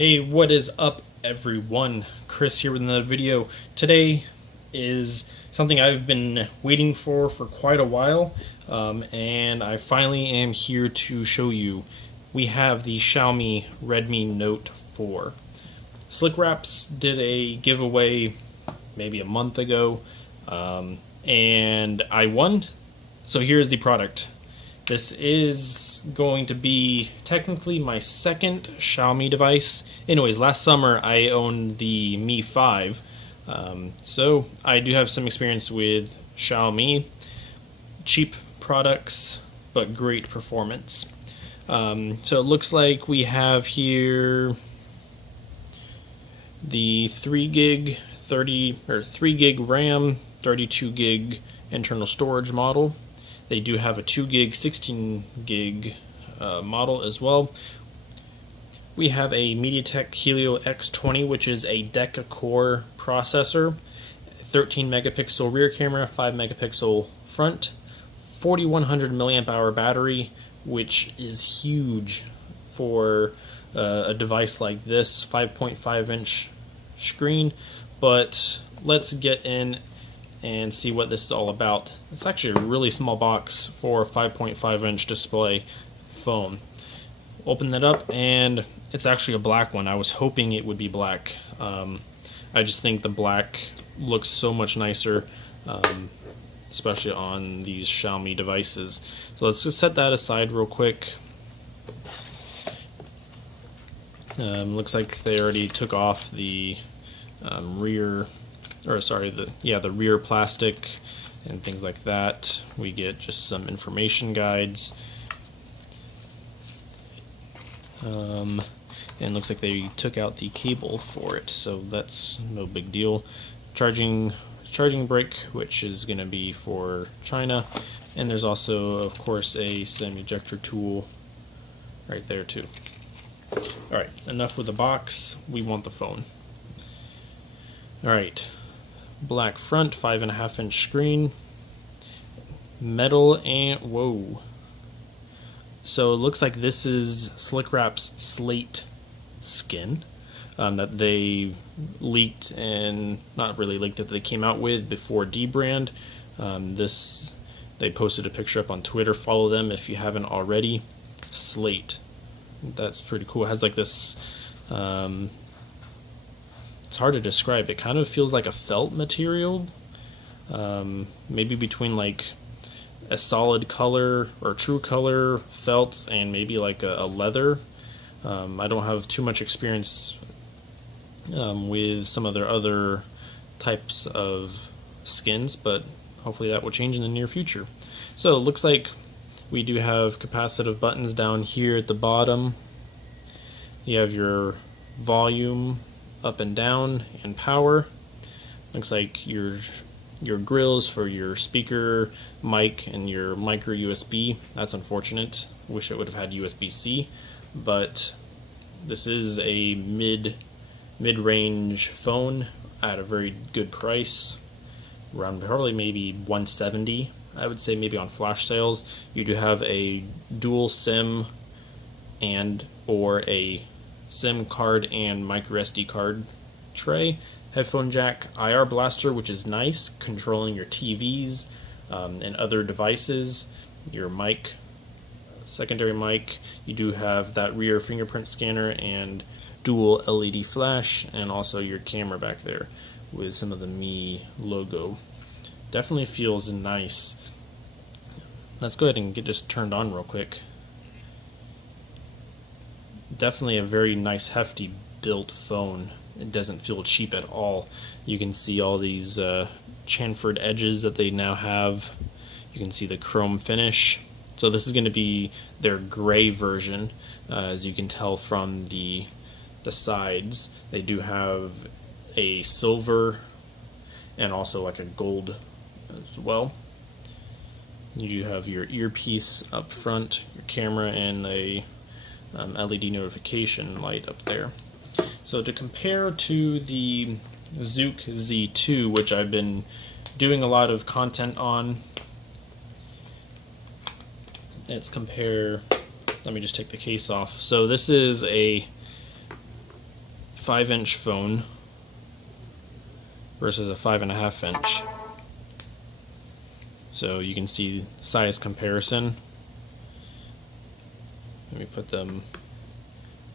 Hey, what is up, everyone? Chris here with another video. Today is something I've been waiting for quite a while, and I finally am here to show you. We have the Xiaomi Redmi Note 4. Slick Wraps did a giveaway maybe a month ago, and I won. So here's the product. This is going to be technically my second Xiaomi device. Anyways, last summer I owned the Mi 5, so I do have some experience with Xiaomi. Cheap products, but great performance. So it looks like we have here the 3 gig RAM, 32 gig internal storage model. They do have a 2 gig, 16 gig model as well. We have a MediaTek Helio X20, which is a deca-core processor, 13 megapixel rear camera, 5 megapixel front, 4100 milliamp hour battery, which is huge for a device like this, 5.5 inch screen. But let's get in and see what this is all about. It's actually a really small box for a 5.5 inch display phone. Open that up and it's actually a black one. I was hoping it would be black. I just think the black looks so much nicer, especially on these Xiaomi devices. So let's just set that aside real quick. Looks like they already took off the rear rear plastic and things like that. We get just some information guides, and it looks like they took out the cable for it, so that's no big deal. Charging brick, which is going to be for China, and there's also, of course, a SIM ejector tool right there too. Alright, enough with the box, we want the phone. Alright, black front, 5.5 inch screen, metal, and whoa. So it looks like this is Slick Wrap's slate skin that they leaked, and not really leaked, that they came out with before dbrand. They posted a picture up on Twitter. Follow them if you haven't already. Slate. That's pretty cool. It has like this. It's hard to describe. It kind of feels like a felt material, maybe between like a solid color or true color felt and maybe like a leather. I don't have too much experience with some of their other types of skins, but hopefully that will change in the near future. So it looks like we do have capacitive buttons down here at the bottom. You have your volume up and down and power. Looks like your grills for your speaker, mic, and your micro USB. That's unfortunate. Wish it would have had USB-C, but this is a mid-range phone at a very good price, around probably maybe $170. I would say maybe on flash sales. You do have a dual SIM and or a SIM card and micro SD card tray, headphone jack, IR blaster, which is nice, controlling your TVs and other devices, your mic, secondary mic. You do have that rear fingerprint scanner and dual LED flash, and also your camera back there with some of the Mi logo. Definitely feels nice. Let's go ahead and get this turned on real quick. Definitely a very nice, hefty built phone. It doesn't feel cheap at all. You can see all these chamfered edges that they now have. You can see the chrome finish. So this is going to be their gray version, as you can tell from the sides. They do have a silver and also like a gold as well. You have your earpiece up front, your camera, and a LED notification light up there. So to compare to the Zook Z2, which I've been doing a lot of content on, let's compare. Let me just take the case off. So this is a 5-inch phone versus a 5.5 inch. So you can see size comparison. Let me put them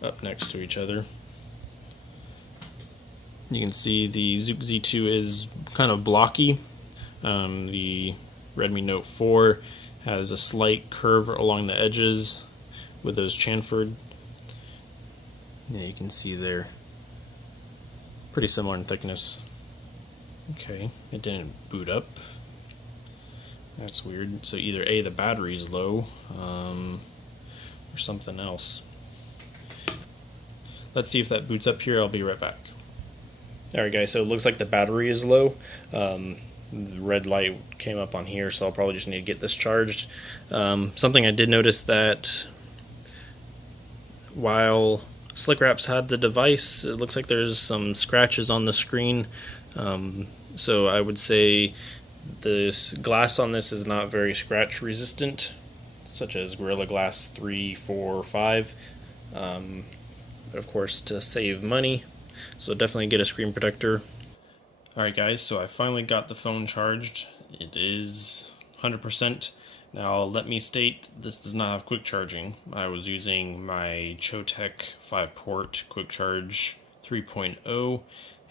up next to each other. You can see the Zook Z2 is kind of blocky. The Redmi Note 4 has a slight curve along the edges with those chamfered. Yeah, you can see they're pretty similar in thickness. Okay, it didn't boot up. That's weird. So either A, the battery's low, or something else. Let's see if that boots up here. I'll be right back. Alright guys, so it looks like the battery is low. The red light came up on here, so I'll probably just need to get this charged. Something I did notice that while Slick Wraps had the device, it looks like there's some scratches on the screen. So I would say the glass on this is not very scratch resistant, such as Gorilla Glass 3, 4, or 5. Of course, to save money, so definitely get a screen protector. Alright guys, so I finally got the phone charged. It is 100%. Now let me state, this does not have quick charging. I was using my Chotec 5-port quick charge 3.0,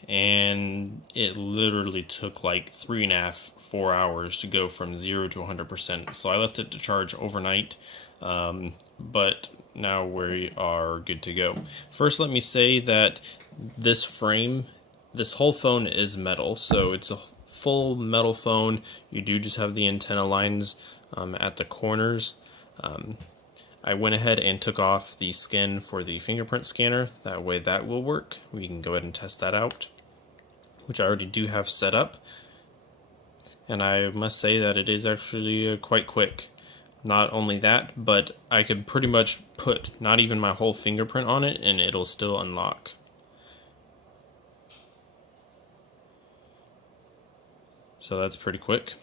and it literally took like 3.5–4 hours to go from 0 to 100%. So I left it to charge overnight, but now we are good to go. First, let me say that this frame, this whole phone is metal, so it's a full metal phone. You do just have the antenna lines at the corners. I went ahead and took off the skin for the fingerprint scanner. That way that will work. We can go ahead and test that out, which I already do have set up. And I must say that it is actually quite quick. Not only that, but I could pretty much put not even my whole fingerprint on it and it'll still unlock. So that's pretty quick.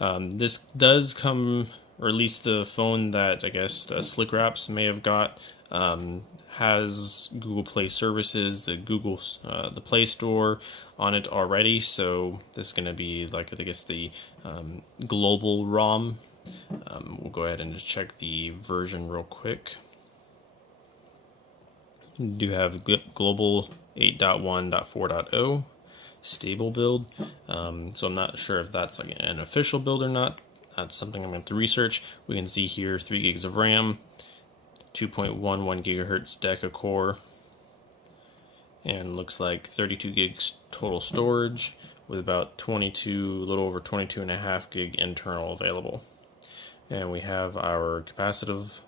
This does come, or at least the phone that I guess Slick Wraps may have got, has Google Play services, the Play Store on it already. So this is going to be like, I guess, the global ROM. We'll go ahead and just check the version real quick. We do have global 8.1.4.0 stable build. So I'm not sure if that's like an official build or not. That's something I'm going to have to research. We can see here 3 gigs of RAM, 2.11 gigahertz Deca core, and looks like 32 gigs total storage with about a little over 22.5 gig internal available. And we have our capacitive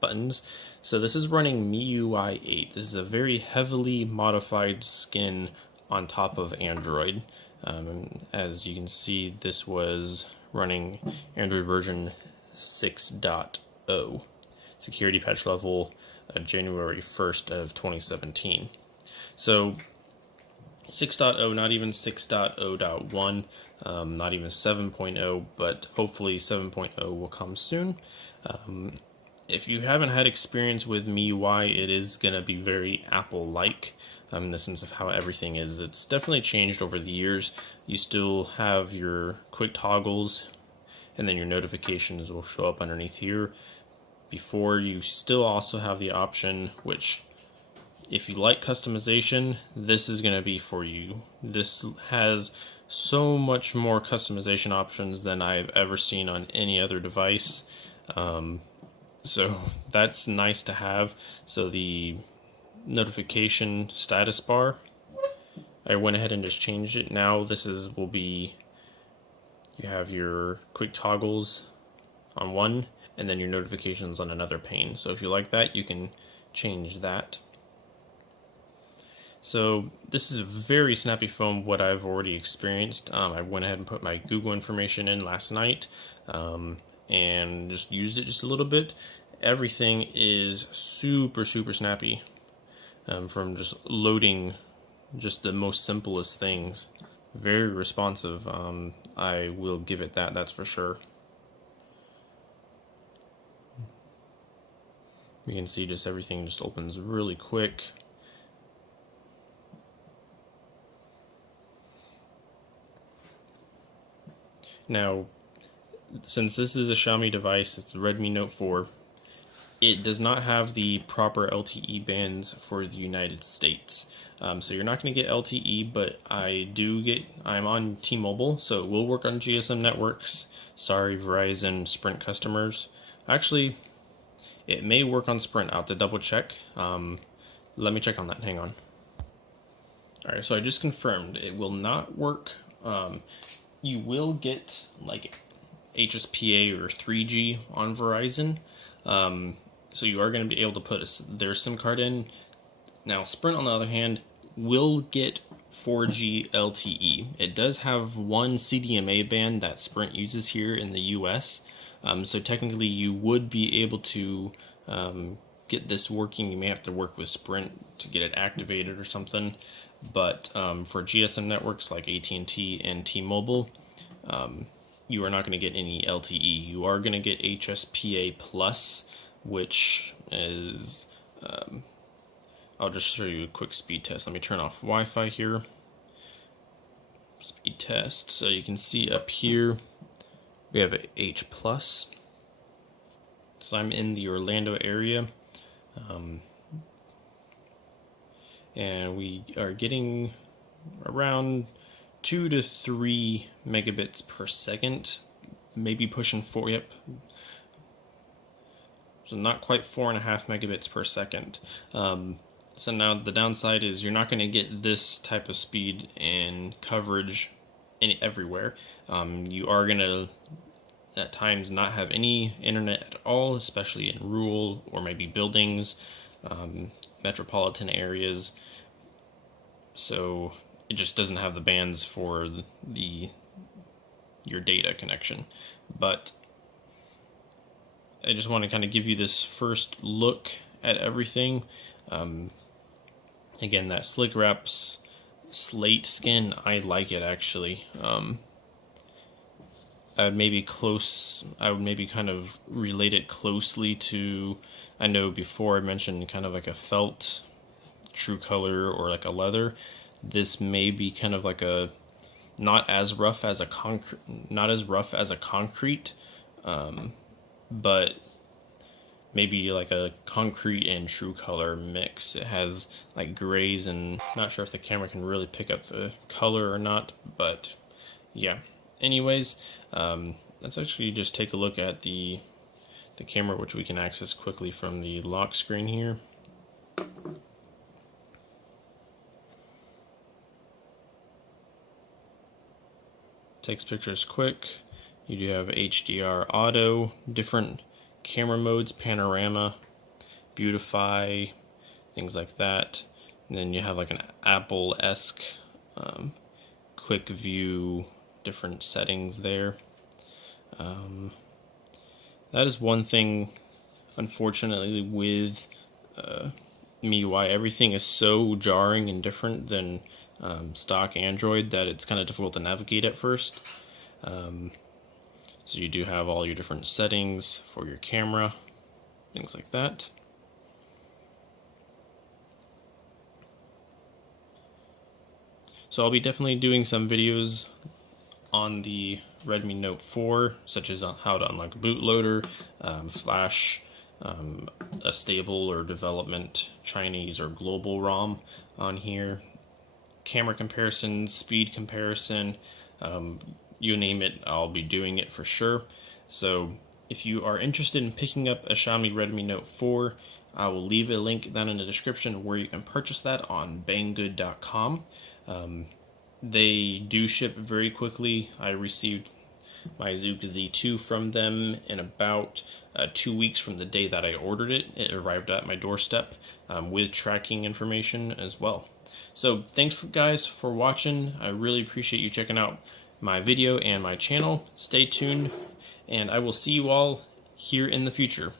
buttons. So this is running MIUI 8. This is a very heavily modified skin on top of Android. As you can see, this was running Android version 6.0. Security patch level January 1st of 2017. So 6.0, not even 6.0.1, not even 7.0, but hopefully 7.0 will come soon. If you haven't had experience with MIUI, it is going to be very Apple-like in the sense of how everything is. It's definitely changed over the years. You still have your quick toggles, and then your notifications will show up underneath here. Before, you still also have the option, which if you like customization, this is going to be for you. This has so much more customization options than I've ever seen on any other device. So that's nice to have. So the notification status bar, I went ahead and just changed it. Now this will be, you have your quick toggles on one, and then your notifications on another pane. So if you like that, you can change that. So this is a very snappy phone, what I've already experienced. I went ahead and put my Google information in last night, and just used it just a little bit. Everything is super snappy, from just loading just the most simplest things. Very responsive. I will give it that, that's for sure. You can see just everything just opens really quick. Now, since this is a Xiaomi device, it's a Redmi Note 4, it does not have the proper LTE bands for the United States. So you're not going to get LTE, but I'm on T-Mobile, so it will work on GSM networks. Sorry, Verizon, Sprint customers. Actually, it may work on Sprint. I'll have to double check. Let me check on that. Hang on. Alright, so I just confirmed it will not work. You will get like HSPA or 3G on Verizon. So you are going to be able to put their SIM card in. Now, Sprint, on the other hand, will get 4G LTE. It does have one CDMA band that Sprint uses here in the US. So technically, you would be able to get this working. You may have to work with Sprint to get it activated or something. But for GSM networks like AT&T and T-Mobile, you are not going to get any LTE. You are going to get HSPA Plus, which is, I'll just show you a quick speed test. Let me turn off Wi-Fi here. Speed test. So you can see up here, we have a H+. So I'm in the Orlando area. And we are getting around 2 to 3 megabits per second, maybe pushing 4, yep. So not quite 4.5 megabits per second. So now the downside is you're not going to get this type of speed and coverage everywhere. You are going to at times not have any internet at all, especially in rural or maybe buildings, metropolitan areas. So it just doesn't have the bands for your data connection. But I just want to kind of give you this first look at everything. Again, that Slick Wrap's slate skin, I like it actually. I would maybe kind of relate it closely to, I know before I mentioned kind of like a felt true color or like a leather. This may be kind of like a not as rough as a concrete, but maybe like a concrete and true color mix. It has like grays, and not sure if the camera can really pick up the color or not, but yeah. Anyways, let's actually just take a look at the camera, which we can access quickly from the lock screen here. Takes pictures quick. You do have HDR auto, different camera modes, panorama, beautify, things like that. And then you have like an Apple-esque quick view, different settings there. That is one thing, unfortunately, with MIUI. Everything is so jarring and different than stock Android that it's kind of difficult to navigate at first. So you do have all your different settings for your camera, things like that. So I'll be definitely doing some videos on the Redmi Note 4, such as how to unlock a bootloader, flash a stable or development Chinese or global ROM on here, camera comparison, speed comparison, you name it, I'll be doing it for sure. So if you are interested in picking up a Xiaomi Redmi Note 4, I will leave a link down in the description where you can purchase that on banggood.com. They do ship very quickly. I received my Zuka Z2 from them in about 2 weeks from the day that I ordered it. It arrived at my doorstep with tracking information as well. So thanks guys for watching. I really appreciate you checking out my video and my channel. Stay tuned, and I will see you all here in the future.